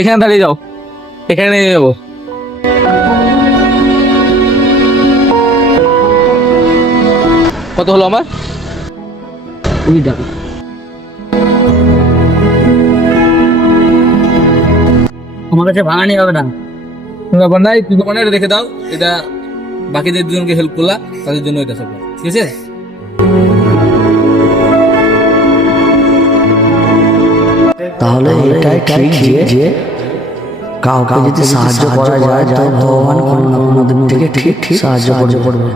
এখানে দাঁড়িয়ে যাও, এখানে নিয়ে যাবো। কত হলো আমার? 20 টাকা। আমার কাছে ভাঙা নিয়ে হবে না। কোনো ব্যাপার নাই, তুই দোকানে এটা রেখে দাও। এটা বাকিদের দুজনকে হেল্প করলা, তাদের জন্য এটা সব, ঠিক আছে? তাহলে এটাই ঠিক যে কাউকে যদি সাহায্য করা যায় তো ভগবান কোনো না কোনো দিক থেকে ঠিক সাহায্য করবে।